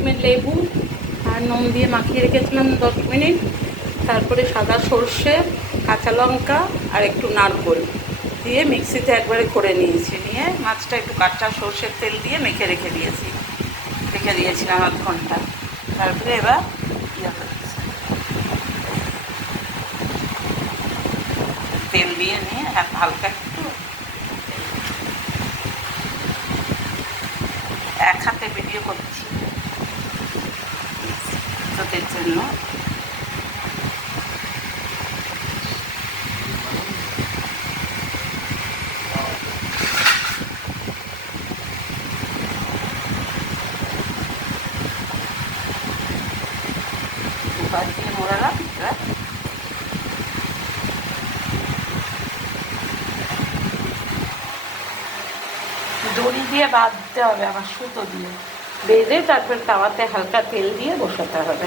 প্রথমে লেবু আর নুন দিয়ে মাখিয়ে রেখেছিলাম 10 মিনিট। তারপরে সাদা সর্ষে, কাঁচা লঙ্কা আর একটু নারকেল দিয়ে মিক্সিতে একবারে করে নিয়েছি। নিয়ে মাছটা একটু কাঁচা সর্ষের তেল দিয়ে মেখে রেখে দিয়েছিলাম 1 ঘন্টা। তারপরে এবার তেল দিয়ে নিয়ে হালকা একটু এক হাতে ভিডিও করছি তোদের জন্য। দুবার দিয়ে মোড়ালাম, এবার দড়ি দিয়ে বাঁধতে হবে, আবার সুতো দিয়ে বেঁধে তারপর তাওয়াতে হালকা তেল দিয়ে বসাতে হবে।